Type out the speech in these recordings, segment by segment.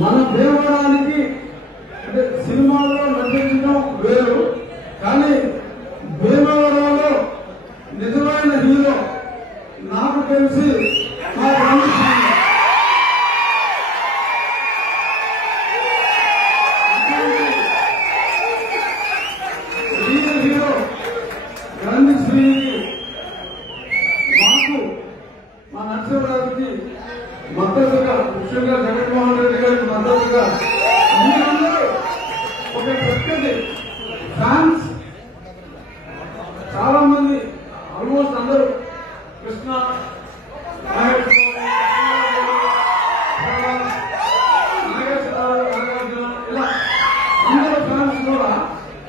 మన దేవాలయానికి అంటే సినిమాల్లో నటించడం వేరు కానీ భీమవరంలో నిజమైన హీరో నాకు తెలిసి మా హీరో గాంధీ శ్రీకి మాకు మా నరసింహరావుకి మద్దతుగా ముఖ్యంగా జగన్మోహన్ రెడ్డి గారికి మద్దతుగా మీరందరూ ఒక చక్కటి ఫ్యాన్స్ చాలా మంది ఆల్మోస్ట్ అందరూ కృష్ణ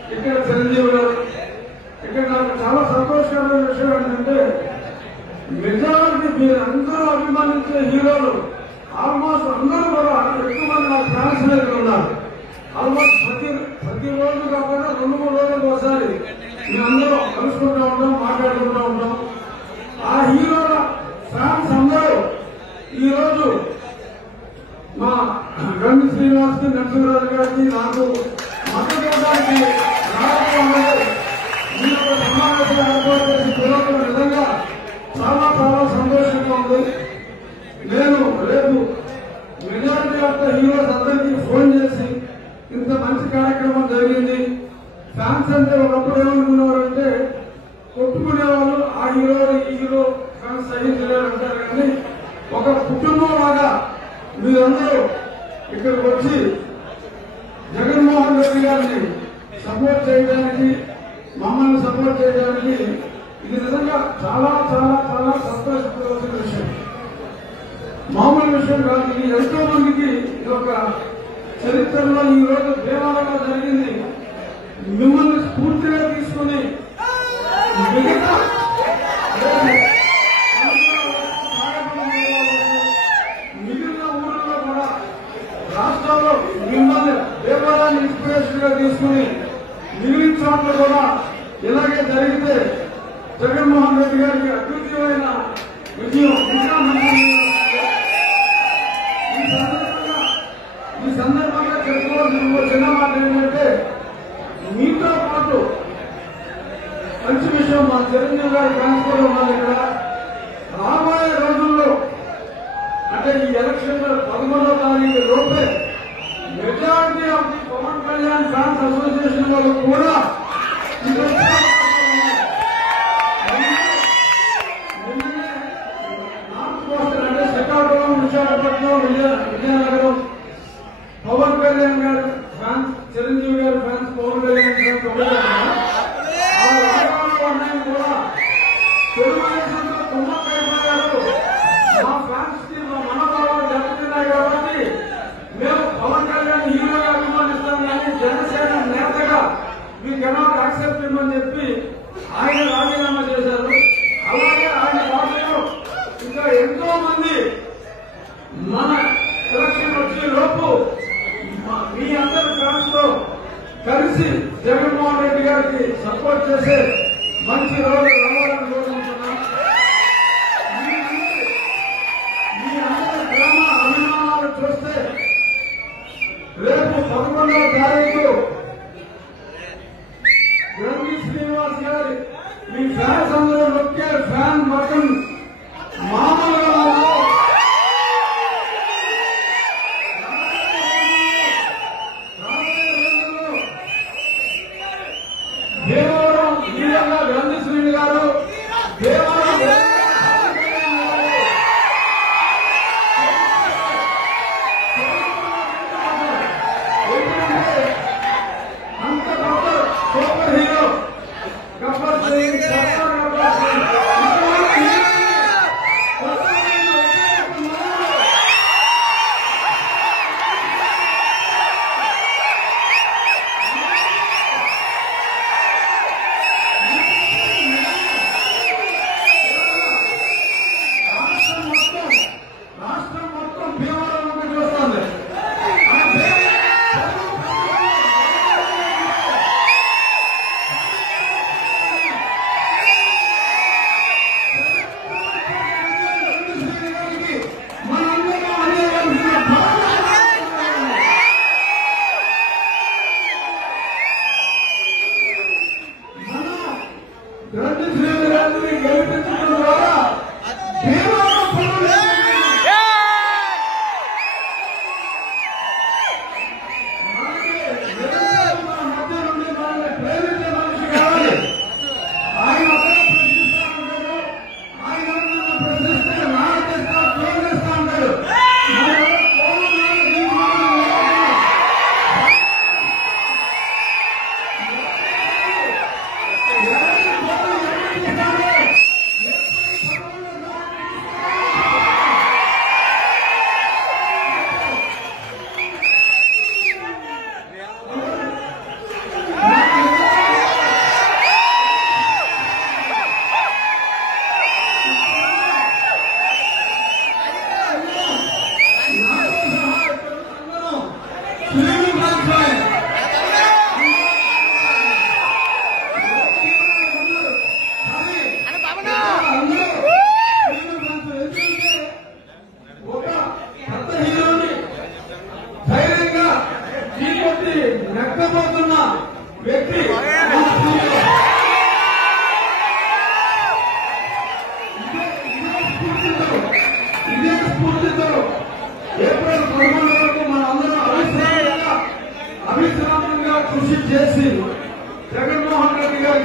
ఇక్కడ చిరంజీవి గారు. ఇక్కడ నాకు చాలా సంతోషకరమైన విషయం ఏంటంటే మెజారిటీ మీరు అందరూ అభిమానించే హీరోలు. ఆల్మోస్ట్ అందరూ కూడా ఎక్కువ మంది నా ఫ్యాన్స్ దగ్గర ఉన్నారు. ఆల్మోస్ట్ ప్రతి ప్రతి రోజు కాకుండా రెండు మూడు రోజులకు ఒకసారి మేమందరూ కలుసుకుంటూ ఉంటాం మాట్లాడుకుంటూ ఉంటాం. ఆ హీరోల ఫ్యాన్స్ అందరూ ఈరోజు మా గండి శ్రీనివాస్కి నరసింహరాజు గారికి నాకు మద్దతు ఇవ్వడానికి రావడం అనేది మీ యొక్క సమావేశం ఏర్పాటు చేసి పిలవడం నిజంగా చాలా చాలా సంతోషంగా ఉంది నేను రేపు మెజారిటీ ఆఫ్ ద హీరోస్ అందరికీ ఫోన్ చేసి ఇంత మంచి కార్యక్రమం జరిగింది ఫ్యాన్స్ ఒకప్పుడు ఏమనుకున్నారు అంటే కొట్టుకునేవాళ్ళు ఆ హీరో ఈ హీరో ఫ్యాన్స్ సహించలేరు అంటారు కానీ ఒక కుటుంబం లాగా మీరందరూ ఇక్కడికి వచ్చి జగన్మోహన్ రెడ్డి గారిని సపోర్ట్ చేయడానికి మమ్మల్ని సపోర్ట్ చేయడానికి ఇది నిజంగా చాలా చాలా చాలా సంతోషపడవలసిన విషయం. మామూలు విషయం కాదు ఇది ఎంతో మందికి ఇది ఒక చరిత్రలో ఈ రోజు దేవాలయంలో జరిగింది. మిమ్మల్ని స్ఫూర్తిగా తీసుకుని మిగతా మిగిలిన ఊళ్ళలో కూడా రాష్ట్రంలో మిమ్మల్ని దేవాలయాన్ని ఇన్స్పిరేషన్గా తీసుకుని మిగిలిన చోట్ల కూడా ఇలాగే జరిగితే జగన్మోహన్ రెడ్డి గారికి అద్భుతమైన విజయం. విషయం మా చిరంజీవి గారి ట్రాన్స్ఫర్ ఉన్నారు ఇక్కడ రాబోయే రోజుల్లో అంటే ఈ ఎలక్షన్ పదమూడవ తారీఖు లోపే majority of the Pawan Kalyan fans association వాళ్ళు కూడా ఇక్కడ వచ్చే అవకాశాలు ఉన్నాయి. నిన్ననే నార్త్ కోస్ట్ అంటే శ్రీకాకుళం విశాఖపట్నం విజయ విజయనగరం పవన్ కళ్యాణ్ గారు ఫ్యాన్స్ చిరంజీవి గారి ఫ్యాన్స్ పవన్ కళ్యాణ్ ఫ్యాన్స్ ఒకటే కదా. ఆ రాష్ట్రాల్లో అన్నీ కూడా తెలుగుదేశంతో కుమ్మక్కైపోయారు మా ఫ్యాన్స్కి మా మనోభావాలు దెబ్బతిన్నాయి కాబట్టి మేము పవన్ కళ్యాణ్ హీరోగా అభిమానిస్తాం కానీ జనసేన నేతగా మీ కెనాట్ యాక్సెప్ట్ ఇవ్వమని చెప్పి ఆయన రాజీనామా చేశారు అలాగే ఆయన పార్టీలో ఇంకా ఎంతో మంది మన ఎలక్షన్ వచ్చే లోపు మా- మీ అందరి ఫ్యాన్స్తో కలిసి జగన్మోహన్ రెడ్డి గారికి సపోర్ట్ చేసే మంచి రోజు రావాలని కోరుకుంటున్నాం. మీ అందరి- మీ అభిమానాలు చూస్తే రేపు పదకొండవ తారీఖు గంగి శ్రీనివాస్ గారి మీ ఫ్యాన్స్ అందరూ నొక్కే ఫ్యాన్ మొత్తం